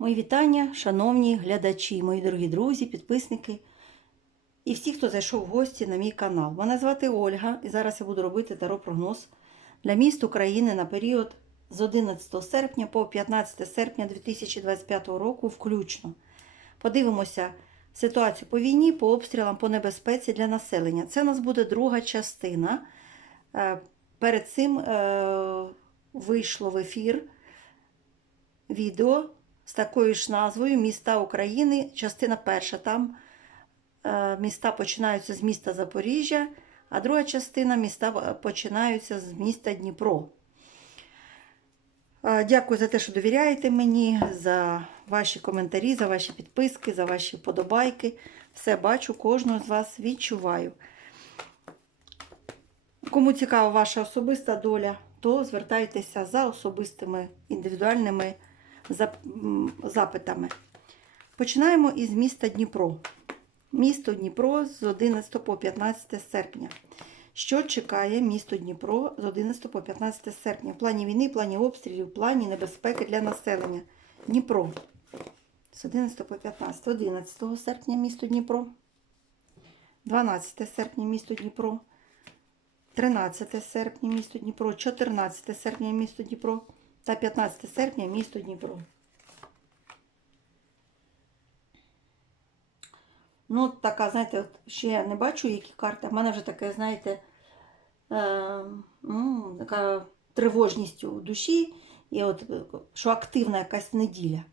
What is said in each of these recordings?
Мої вітання, шановні глядачі, мої дорогі друзі, підписники і всі, хто зайшов в гості на мій канал. Мене звати Ольга, і зараз я буду робити таро-прогноз для міст України на період з 11 серпня по 15 серпня 2025 року включно. Подивимося ситуацію по війні, по обстрілам, по небезпеці для населення. Це у нас буде друга частина. Е, Перед цим е, вийшло в ефір відео з такою ж назвою Міста України, частина перша. Там е, міста починаються з міста Запоріжжя, а друга частина міста починаються з міста Дніпро. Е, Дякую за те, що довіряєте мені, за ваші коментарі, за ваші підписки, за ваші вподобайки. Все бачу, кожного з вас відчуваю. Кому цікава ваша особиста доля, то звертайтеся за особистими індивідуальними запитами. Починаємо із міста Дніпро. Місто Дніпро з 11 по 15 серпня. Що чекає місто Дніпро з 11 по 15 серпня? В плані війни, в плані обстрілів, в плані небезпеки для населення. Дніпро. З 11 по 15. 11 серпня місто Дніпро. 12 серпня місто Дніпро. 13 серпня місто Дніпро, 14 серпня місто Дніпро та 15 серпня місто Дніпро. Ну, така, знаєте, от ще я не бачу, які карти. В мене вже таке, знаєте, е, ну, така тривожність у душі. І от, що активна якась неділя.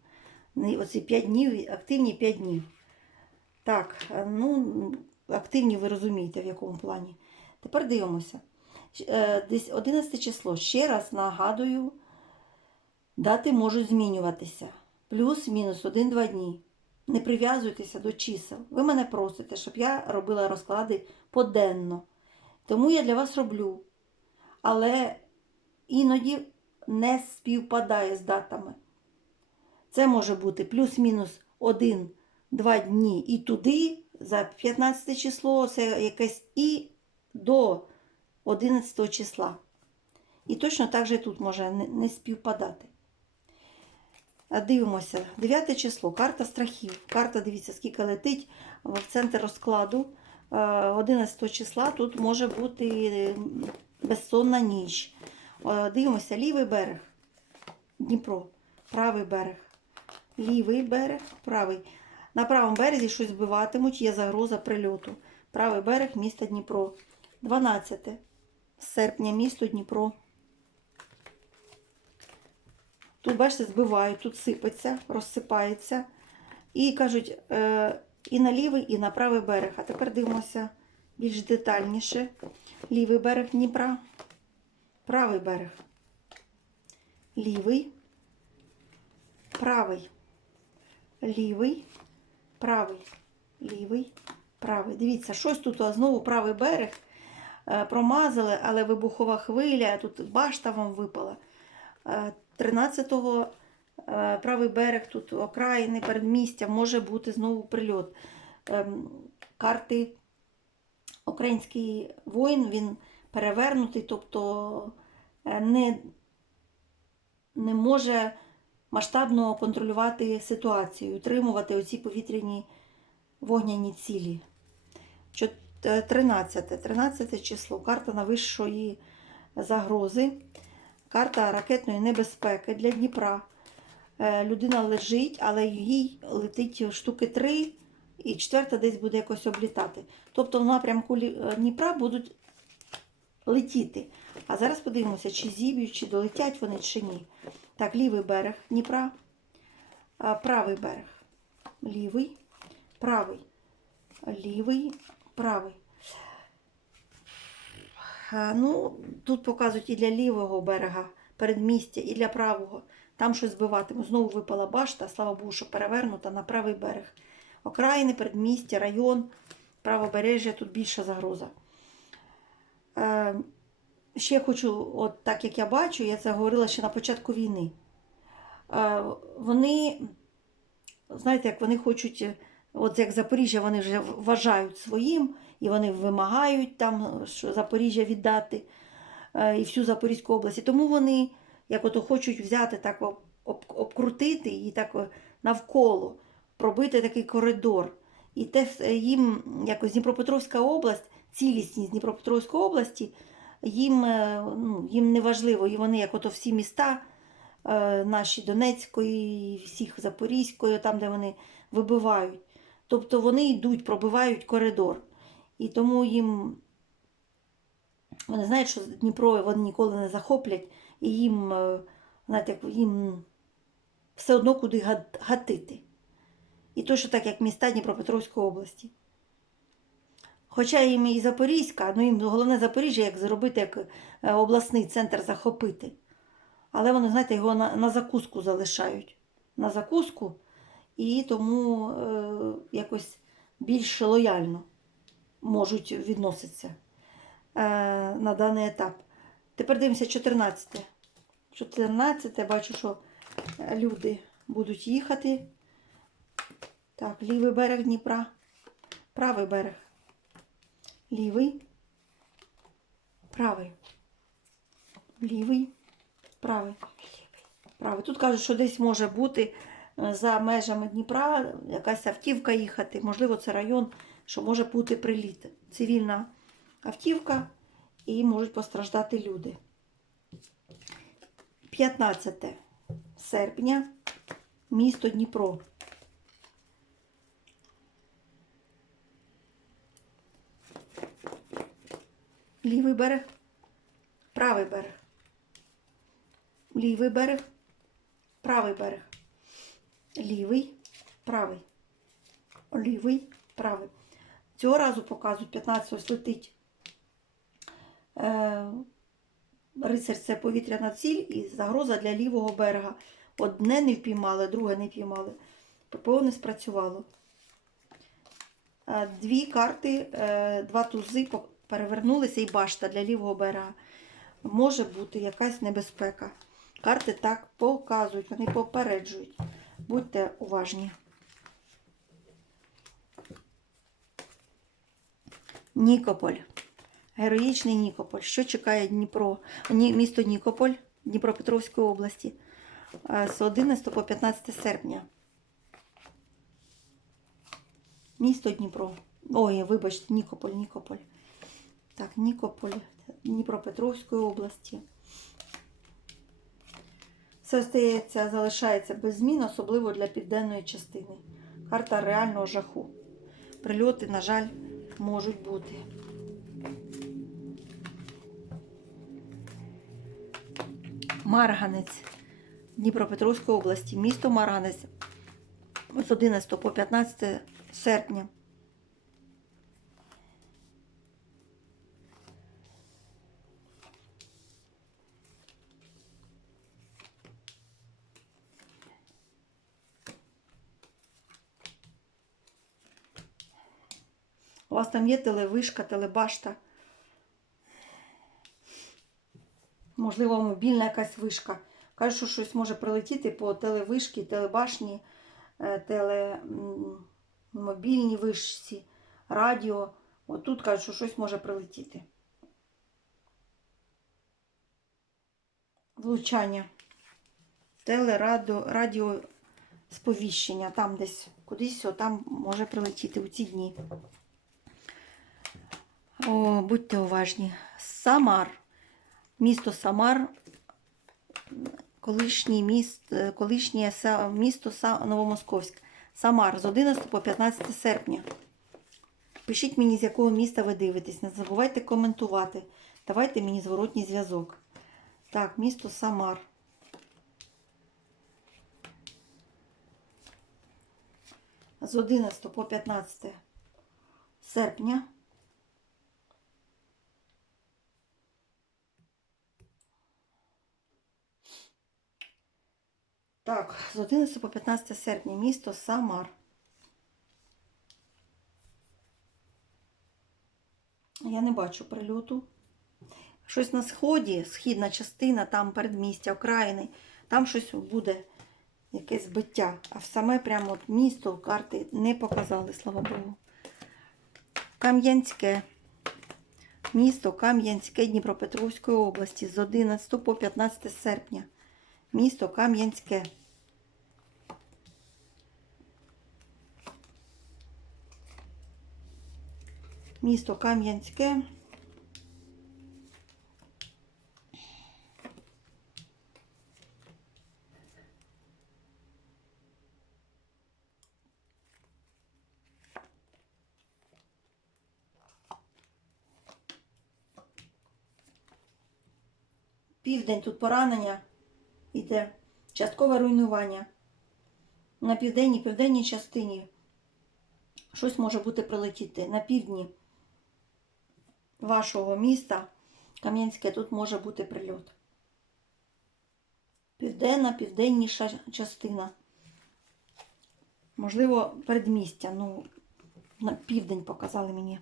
Оці 5 днів, активні 5 днів. Так, ну, активні ви розумієте, в якому плані. Тепер дивимося. Е, Десь 11 число. Ще раз нагадую, дати можуть змінюватися. Плюс-мінус 1-2 дні. Не прив'язуйтеся до чисел. Ви мене просите, щоб я робила розклади поденно. Тому я для вас роблю. Але іноді не співпадає з датами. Це може бути плюс-мінус 1-2 дні і туди, за 15 число, це якесь і до 11 числа. І точно так же тут може не, співпадати. А Дивимося, 9 число, карта страхів. Карта, дивіться, скільки летить в центр розкладу. Е, 11 числа тут може бути безсонна ніч. Е, Дивимося, лівий берег, Дніпро, правий берег, лівий берег, правий. На правому березі щось збиватимуть, є загроза прильоту. Правий берег міста Дніпро. 12 серпня, місто Дніпро. Тут, бачите, збивають, тут сипеться, розсипається. І кажуть, е, і на лівий, і на правий берег. А тепер дивимося більш детальніше. Лівий берег Дніпра, правий берег. Лівий, правий, лівий, правий, лівий, правий. Дивіться, щось тут знову правий берег. Е, Промазали, але вибухова хвиля, тут башта вам випала. Е, 13-го е, правий берег, тут окраїни, передмістя, може бути знову прильот. Ем, Карти Український воїн, він перевернутий, тобто е, не, не може масштабно контролювати ситуацію, утримувати оці повітряні вогняні цілі. Е, 13, 13 число, карта найвищої загрози. Карта ракетної небезпеки для Дніпра. Е, Людина лежить, але їй летить штуки три, і четверта десь буде якось облітати. Тобто в напрямку е, Дніпра будуть летіти. А зараз подивимося, чи зіб'ють, чи долетять вони, чи ні. Так, лівий берег Дніпра, правий берег. Лівий, правий, лівий, правий. Е, Ну, тут показують і для лівого берега передмістя, і для правого. Там щось збиватиме. Знову випала башта, слава Богу, що перевернута на правий берег. Окраїни, передмістя, район, правобережжя, тут більша загроза. Е, ще хочу, от так як я бачу, я це говорила ще на початку війни. Е, вони, знаєте, як вони хочуть, от як Запоріжжя, вони вже вважають своїм, і вони вимагають там, що Запоріжжя віддати е, і всю Запорізьку область. І тому вони як ото хочуть взяти так об- об- обкрутити і так навколо, пробити такий коридор. І те їм якось Дніпропетровська область, цілісність Дніпропетровської області, їм, е, ну, їм не важливо. І вони, як ото всі міста е, наші Донецької, всіх Запорізької, там, де вони вибивають. Тобто вони йдуть, пробивають коридор. І тому їм вони знають, що Дніпро вони ніколи не захоплять, і їм, е, знаєте, їм все одно куди гатити. І точно так, як міста Дніпропетровської області. Хоча їм і Запорізька, ну їм головне Запоріжжя, як зробити, як е, обласний центр захопити. Але вони, знаєте, його на, на закуску залишають. На закуску, і тому е, якось більш лояльно можуть відноситися е, на даний етап. Тепер дивимося 14. 14 бачу, що люди будуть їхати. Так, лівий берег Дніпра, правий берег. Лівий, правий. Лівий, правий. Лівий, правий. Тут кажуть, що десь може бути за межами Дніпра якась автівка їхати. Можливо, це район, що може бути приліт. Цивільна автівка і можуть постраждати люди. 15 серпня, місто Дніпро. Лівий берег, правий берег. Лівий берег, правий берег. Лівий, правий. Лівий, правий. Цього разу показують 15 ось летить. Е, рицар це повітряна ціль і загроза для лівого берега. Одне не впіймали, друге не впіймали. ППО не спрацювало. Е, Дві карти, е, два тузи перевернулися і башта для лівого берега. Може бути якась небезпека. Карти так показують, вони попереджують. Будьте уважні. Нікополь. Героїчний Нікополь. Що чекає Дніпро? Ні, місто Нікополь Дніпропетровської області е, з 11 по 15 серпня. Місто Дніпро. Ой, вибачте, Нікополь, Нікополь. Так, Нікополь Дніпропетровської області. Все остається, залишається без змін, особливо для південної частини. Карта реального жаху. Прильоти, на жаль, можуть бути. Марганець Дніпропетровської області. Місто Марганець з 11 по 15 серпня. Вас там є телевишка, телебашта. Можливо, мобільна якась вишка. Кажуть, що щось може прилетіти по телевишки, телебашні, е, телемобільній вишці, радіо. Отут кажуть, що щось може прилетіти. Влучання. Телерадіо, радіо сповіщення. Там десь кудись там може прилетіти у ці дні. О, будьте уважні. Самар. Місто Самар, колишній міст, е, колишнє місто Новомосковськ. Самар з 11 по 15 серпня. Пишіть мені, з якого міста ви дивитесь. Не забувайте коментувати. Давайте мені зворотній зв'язок. Так, місто Самар. З 11 по 15 серпня. Так, з 11 по 15 серпня місто Самар. Я не бачу прильоту. Щось на сході, східна частина, там передмістя, окраїни, там щось буде, якесь збиття. А в саме прямо місто карти не показали, слава Богу. Кам'янське. Місто Кам'янське Дніпропетровської області з 11 по 15 серпня. Місто Кам'янське. Місто Кам'янське. Південь тут поранення іде. Часткове руйнування. На південній, південній частині щось може бути прилетіти. На півдні вашого міста Кам'янське тут може бути прильот. Південна, південніша частина. Можливо, передмістя. Ну, на південь показали мені.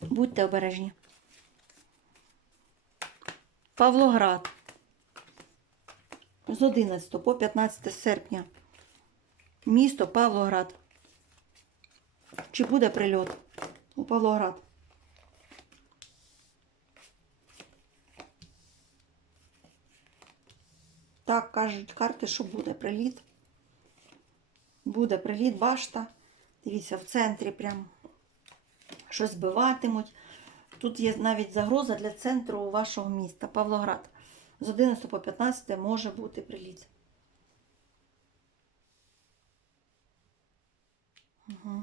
Будьте обережні. Павлоград. З 11 по 15 серпня. Місто Павлоград. Чи буде прильот у Павлоград? Так, кажуть карти, що буде приліт. Буде приліт, башта. Дивіться, в центрі прям щось збиватимуть. Тут є навіть загроза для центру вашого міста, Павлоград. З 11 по 15 може бути приліт. Угу.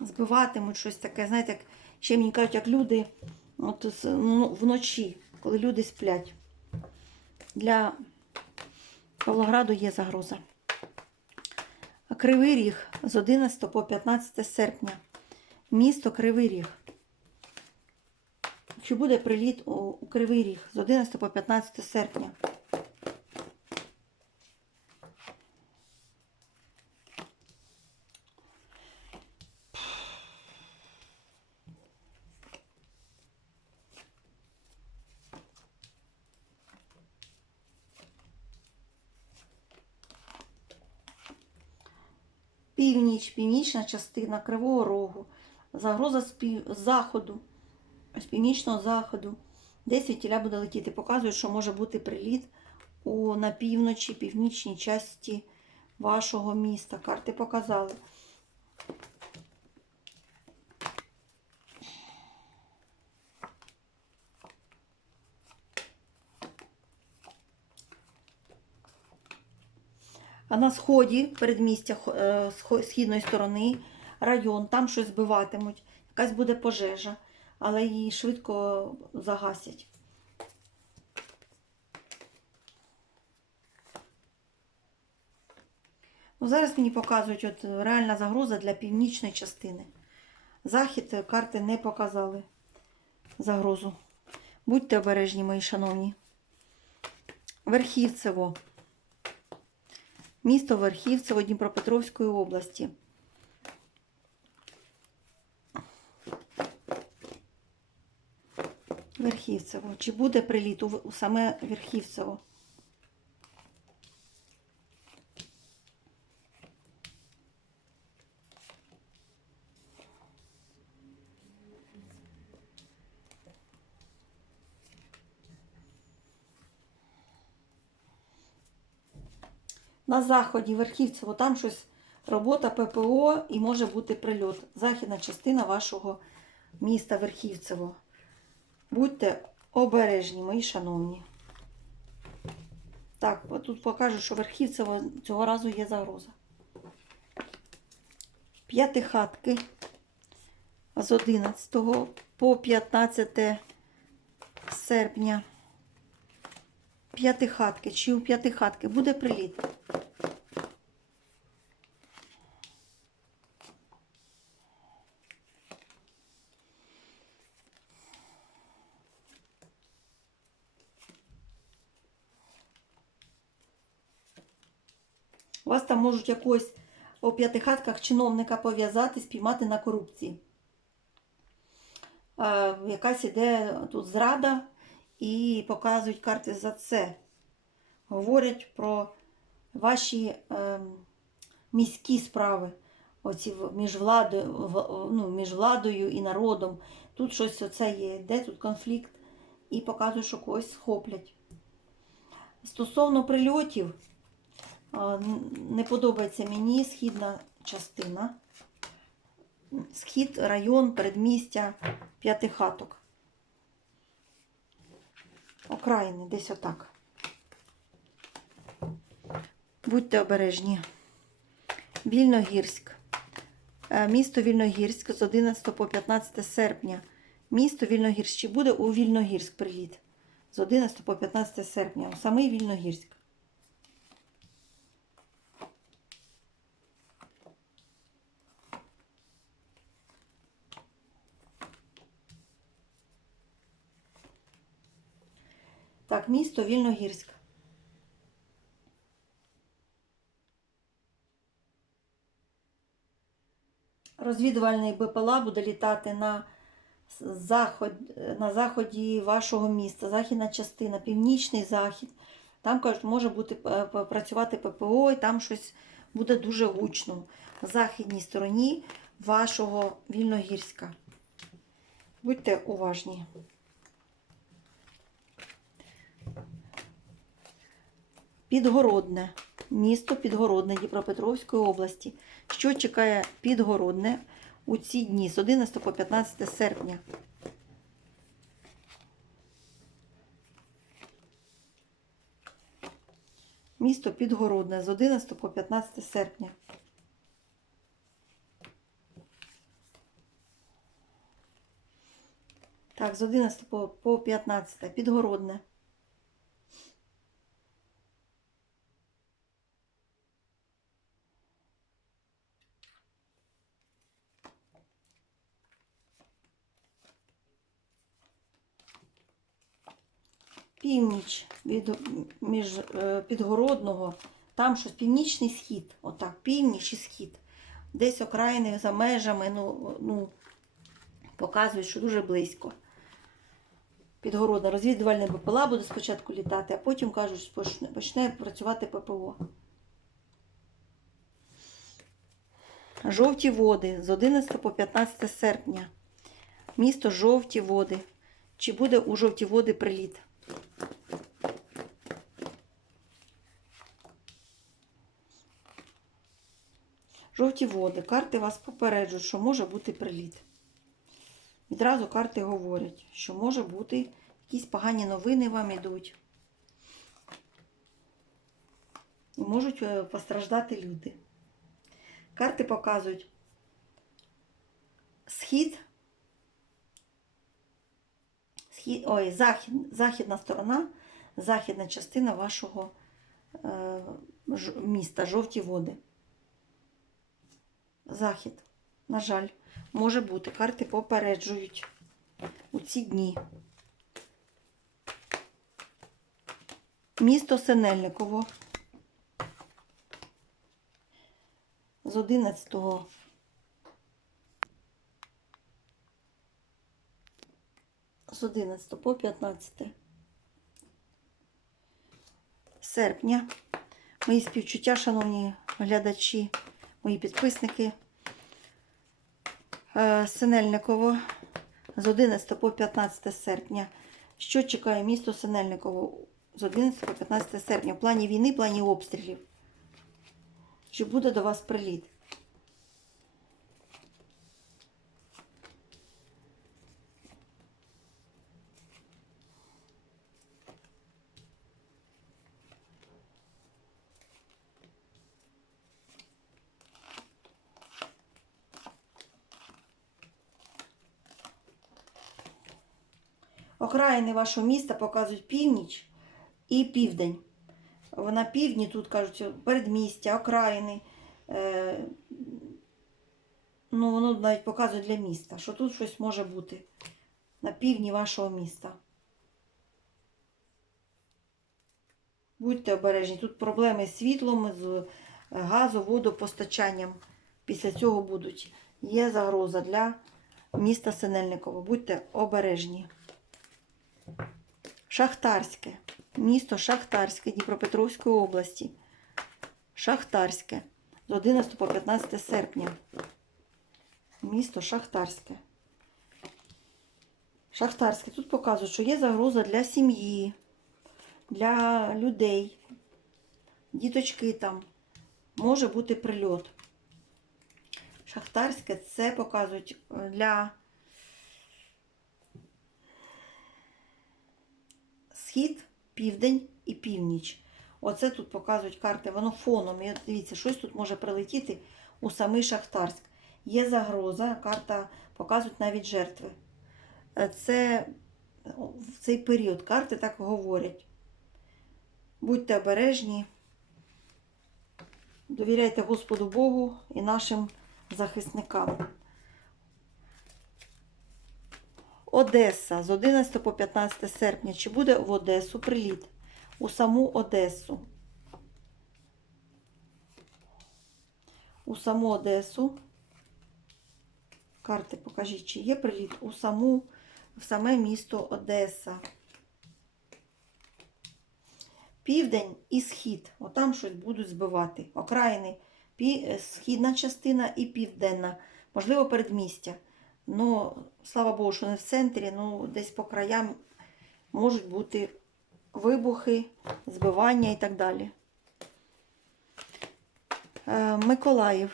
Збиватимуть щось таке, знаєте, як ще мені кажуть, як люди от, ну, вночі, коли люди сплять. Для Павлограду є загроза. Кривий Ріг з 11 по 15 серпня. Місто Кривий Ріг. Чи буде приліт у, Кривий Ріг з 11 по 15 серпня? Північ, північна частина Кривого Рогу, загроза з, пів... заходу, з північного заходу. Десь відтіля буде летіти. Показують, що може бути приліт у, на півночі, північній часті вашого міста. Карти показали. На сході передмістя е, східної сторони район, там щось збиватимуть. Якась буде пожежа, але її швидко загасять. Ну, зараз мені показують от реальна загроза для північної частини. Захід е, карти не показали загрозу. Будьте обережні, мої шановні. Верхівцево. Місто Верхівцево Дніпропетровської області. Верхівцево. Чи буде приліт у, саме Верхівцево? На заході Верхівцево, там щось робота ППО і може бути прильот. Західна частина вашого міста Верхівцево. Будьте обережні, мої шановні. Так, тут покажу, що Верхівцево цього разу є загроза. П'ятихатки з 11 по 15 серпня. П'ятихатки. Чи у п'ятихатки буде приліт? Вас там можуть якось у п'ятихатках чиновника пов'язати, спіймати на корупції. Е, якась іде тут зрада і показують карти за це. Говорять про ваші е, міські справи, оці між владою, ну, між владою і народом. Тут щось оце є, де тут конфлікт, і показують, що когось схоплять. Стосовно прильотів, а, не подобається мені східна частина схід, район, передмістя, п'ятихаток. Окраїни, десь отак. Будьте обережні. Вільногірськ. Е, Місто Вільногірськ з 11 по 15 серпня. Місто Вільногірськ. Чи буде у Вільногірськ приліт? З 11 по 15 серпня. У самий Вільногірськ. Так, місто Вільногірськ. Розвідувальний БПЛА буде літати на, заход, на заході вашого міста, західна частина, північний захід. Там, кажуть, може бути е, працювати ППО, і там щось буде дуже гучно. На західній стороні вашого Вільногірська. Будьте уважні. Підгородне. Місто Підгородне Дніпропетровської області. Що чекає Підгородне у ці дні з 11 по 15 серпня? Місто Підгородне з 11 по 15 серпня. Так, з 11 по, по 15. Підгородне. Північ від між е, підгородного, там щось північний схід. Отак, північ і схід. Десь окраїни за межами, ну, ну показують, що дуже близько. Підгородне розвідувальне БПЛА буде спочатку літати, а потім кажуть, що почне, почне працювати ППО. Жовті води з 11 по 15 серпня. Місто Жовті води. Чи буде у жовті води приліт? Жовті води. Карти вас попереджують, що може бути приліт. Відразу карти говорять, що може бути якісь погані новини вам ідуть. І можуть е, постраждати люди. Карти показують схід, схід ой, захід, західна сторона, західна частина вашого е, міста, жовті води. Захід, на жаль, може бути. Карти попереджують у ці дні. Місто Синельниково. З 11 з 11 по 15 серпня. Мої співчуття, шановні глядачі, мої підписники. Е, Синельниково з 11 по 15 серпня. Що чекає місто Синельниково з 11 по 15 серпня в плані війни, в плані обстрілів? Чи буде до вас приліт? Окраїни вашого міста показують північ і південь. На півдні тут кажуть передмістя, окраїни. Е, ну, воно навіть показує для міста, що тут щось може бути на півдні вашого міста. Будьте обережні. Тут проблеми з світлом, з газу, водопостачанням. Після цього будуть. Є загроза для міста Синельниково. Будьте обережні. Шахтарське. Місто Шахтарське Дніпропетровської області. Шахтарське. З 11 по 15 серпня. Місто Шахтарське. Шахтарське. Тут показують, що є загроза для сім'ї, для людей. Діточки там. Може бути прильот. Шахтарське це показують е, для схід, південь і північ. Оце тут показують карти, воно фоном. І от дивіться, щось тут може прилетіти у самий Шахтарськ. Є загроза, карта показують навіть жертви. Е, Це в цей період карти так говорять. Будьте обережні, довіряйте Господу Богу і нашим захисникам. Одеса з 11 по 15 серпня. Чи буде в Одесу приліт? У саму Одесу. У саму Одесу. Карти покажіть, чи є приліт у саму, в саме місто Одеса. Південь і схід. Отам щось будуть збивати. Окраїни, східна частина і південна. Можливо, передмістя. Ну, слава Богу, що не в центрі, ну десь по краям можуть бути вибухи, збивання і так далі. Е, Миколаїв.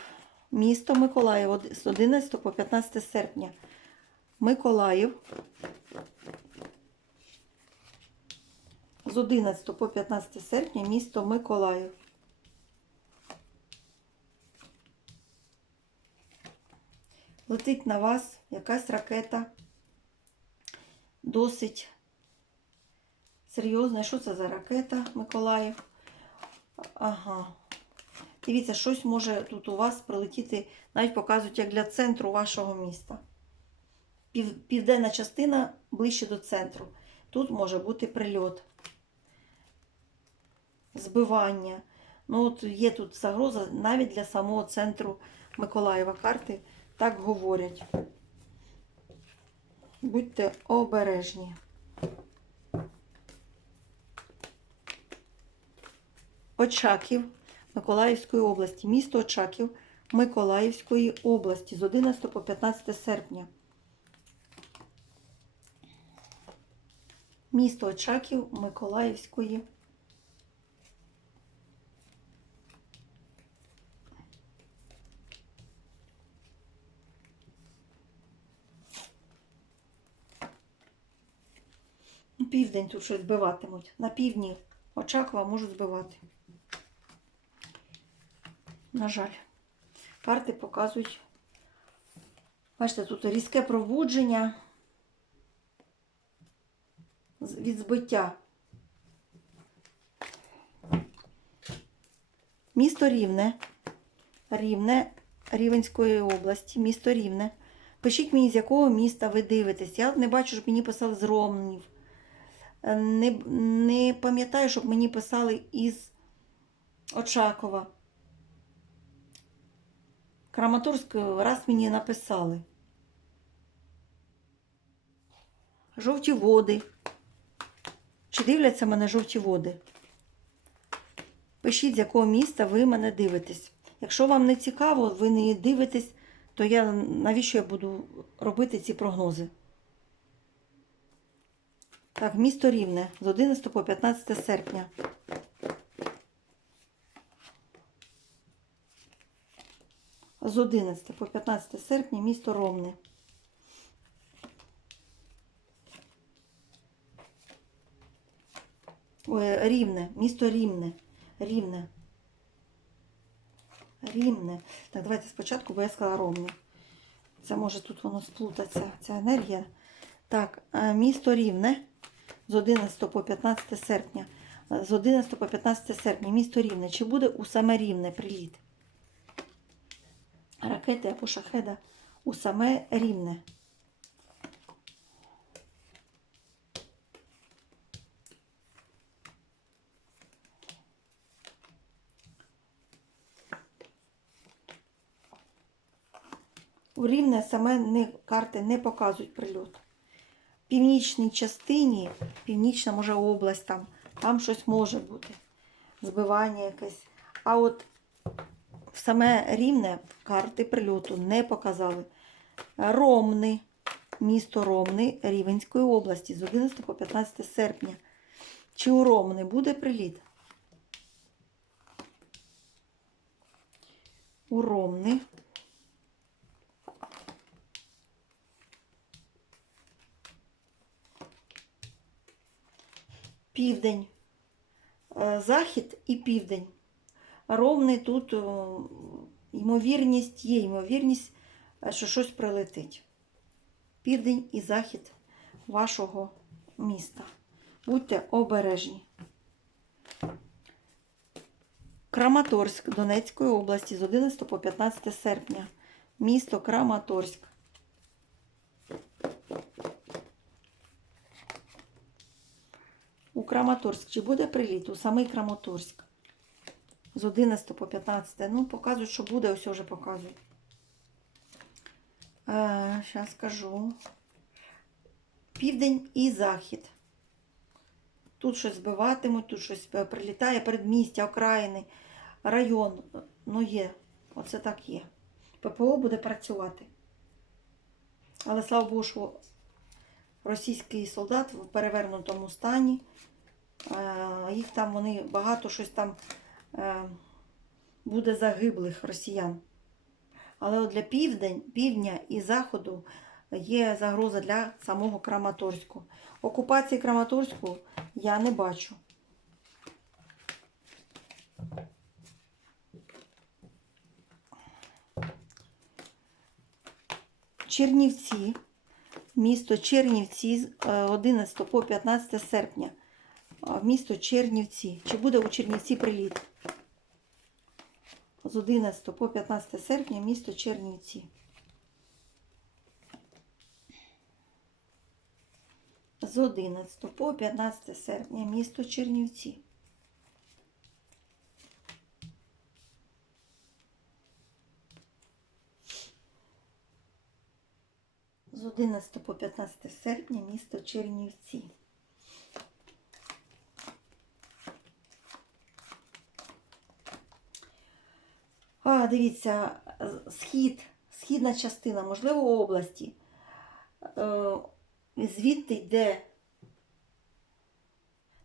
Місто Миколаїв з 11 по 15 серпня. Миколаїв. З 11 по 15 серпня місто Миколаїв. Летить на вас якась ракета. Досить серйозна. Що це за ракета, Миколаїв? Ага. Дивіться, щось може тут у вас прилетіти, навіть показують, як для центру вашого міста. Пів, південна частина ближче до центру. Тут може бути прильот, збивання. Ну, от є тут загроза навіть для самого центру Миколаєва карти. Так говорять. Будьте обережні. Очаків Миколаївської області. Місто Очаків Миколаївської області з 11 по 15 серпня. Місто Очаків Миколаївської. Ну, Південь тут щось збиватимуть. На півдні Очакова можуть збивати. На жаль, карти показують. Бачите, тут різке пробудження від збиття. Місто Рівне. Рівне Рівенської області. Місто Рівне. Пишіть мені, з якого міста ви дивитесь. Я не бачу, щоб мені писали з Ромнів. Не, не пам'ятаю, щоб мені писали із Очакова. Краматорськ раз мені написали. Жовті води. Чи дивляться мене жовті води? Пишіть, з якого міста ви мене дивитесь. Якщо вам не цікаво, ви не дивитесь, то я навіщо я буду робити ці прогнози? Так, місто Рівне з 11 по 15 серпня. З 11 по 15 серпня місто Ромне. Ой, Рівне, місто Рівне. Рівне. Рівне. Так, давайте спочатку, бо я сказала Ромне. Це може тут воно сплутаться, ця енергія. Так, е, місто Рівне з 11 по 15 серпня. Е, З 11 по 15 серпня місто Рівне. Чи буде у саме Рівне приліт? Ракети або шахеда у саме Рівне. У Рівне саме не, карти не показують прильот. Північній частині, північна може область там, там щось може бути. Збивання якесь. А от саме рівне карти прильоту не показали. Ромни, місто Ромни Рівенської області з 11 по 15 серпня. Чи у Ромни буде приліт? У Ромни південь, е, захід і південь. Ровний тут ймовірність, є ймовірність, е, що щось прилетить. Південь і захід вашого міста. Будьте обережні. Краматорськ Донецької області з 11 по 15 серпня. Місто Краматорськ. У Краматорськ. Чи буде приліт? У самий Краматорськ. З 11 по 15. Ну, показують, що буде, ось вже показують. Зараз скажу. Південь і захід. Тут щось збиватимуть, тут щось е, прилітає, передмістя, окраїни, район. Ну є. Оце так є. ППО буде працювати. Але слава Богу, що російський солдат в перевернутому стані. Е, Їх там вони багато щось там е, буде загиблих росіян. Але от для південь, півдня і заходу є загроза для самого Краматорську. Окупації Краматорську я не бачу. Чернівці, місто Чернівці з е, 11 по 15 серпня. А, Місто Чернівці. Чи буде у Чернівці приліт? З 11 по 15 серпня місто Чернівці. З 11 по 15 серпня місто Чернівці. З 11 по 15 серпня місто Чернівці. А, дивіться, схід, східна частина, можливо, області. Е, звідти йде,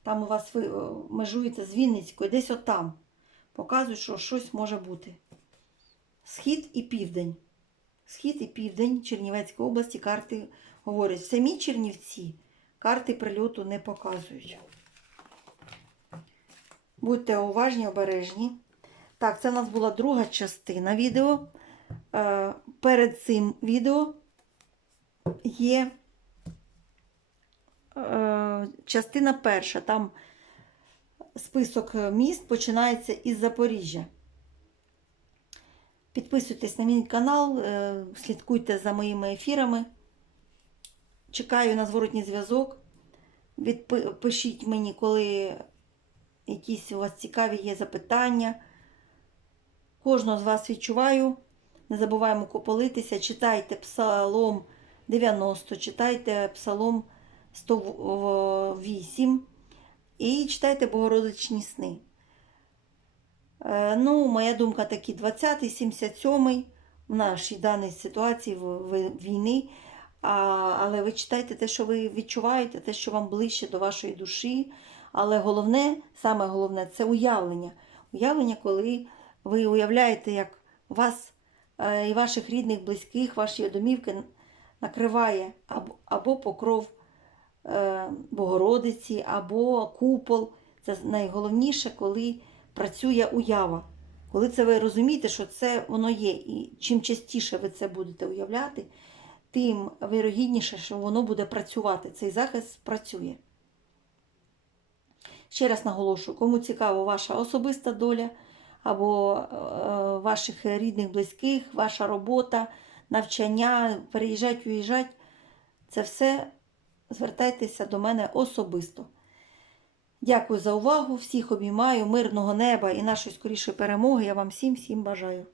там у вас ви е, межуєте з Вінницькою, десь отам. Показують, що щось може бути. Схід і південь. Схід і південь Чернівецької області карти говорять. Самі Чернівці карти прильоту не показують. Будьте уважні, обережні. Так, це у нас була друга частина відео. Е, Перед цим відео є е, частина перша. Там список міст починається із Запоріжжя. Підписуйтесь на мій канал, е, слідкуйте за моїми ефірами. Чекаю на зворотній зв'язок. Пишіть мені, коли якісь у вас цікаві є запитання. Кожного з вас відчуваю. Не забуваємо куполитися. Читайте Псалом 90, читайте Псалом 108 і читайте Богородичні сни. Е, Ну, моя думка такі 20-й, 77-й в нашій даній ситуації війни. А, але ви читайте те, що ви відчуваєте, те, що вам ближче до вашої душі. Але головне, саме головне, це уявлення. Уявлення, коли ви уявляєте, як вас е, і ваших рідних, близьких, ваші домівки накриває або, покров е, Богородиці, або купол. Це найголовніше, коли працює уява. Коли це ви розумієте, що це воно є. І чим частіше ви це будете уявляти, тим вірогідніше, що воно буде працювати. Цей захист працює. Ще раз наголошую, кому цікава ваша особиста доля або е, ваших рідних, близьких, ваша робота, навчання, переїжджать, уїжджать, це все звертайтеся до мене особисто. Дякую за увагу. Всіх обіймаю, мирного неба і нашої скорішої перемоги. Я вам всім всім бажаю.